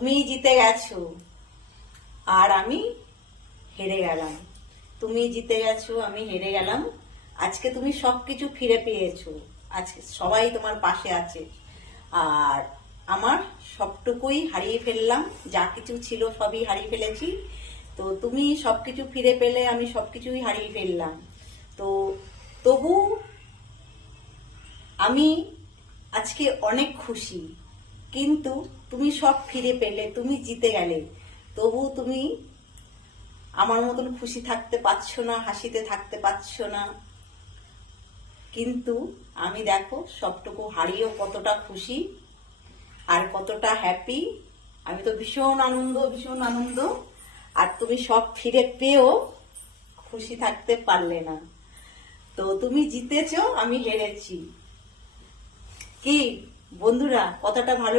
তুমি জিতে গেছো। আর আমি হেরে গেলাম। তুমি জিতে গেছো, আমি হেরে গেলাম। আজকে তুমি সবকিছু ফিরে পেয়েছ। আজকে সবাই তোমার পাশে আছে। আর আমার সবটুকুই হারিয়ে ফেললাম। যা কিছু ছিল সবই হারিয়ে ফেলেছি। তো তুমি সবকিছু ফিরে পেলে, আমি সবকিছুই হারিয়ে ফেললাম। তো তবু আমি আজকে অনেক খুশি। কিন্তু তুমি সব ফিরে পেলে, তুমি জিতে গেলে। তবু তুমি আমার মতন খুশি থাকতে পারছ না, হাসিতে থাকতে পারছ না। কিন্তু আমি দেখো, সবটুকু হারিয়েও কতটা খুশি আর কতটা হ্যাপি আমি তো ভীষণ আনন্দ ভীষণ আনন্দ। আর তুমি সব ফিরে পেয়েও খুশি থাকতে পারলে না। তো তুমি জিতেছো, আমি হেরেছি। কি বন্ধুরা কতটা ভালো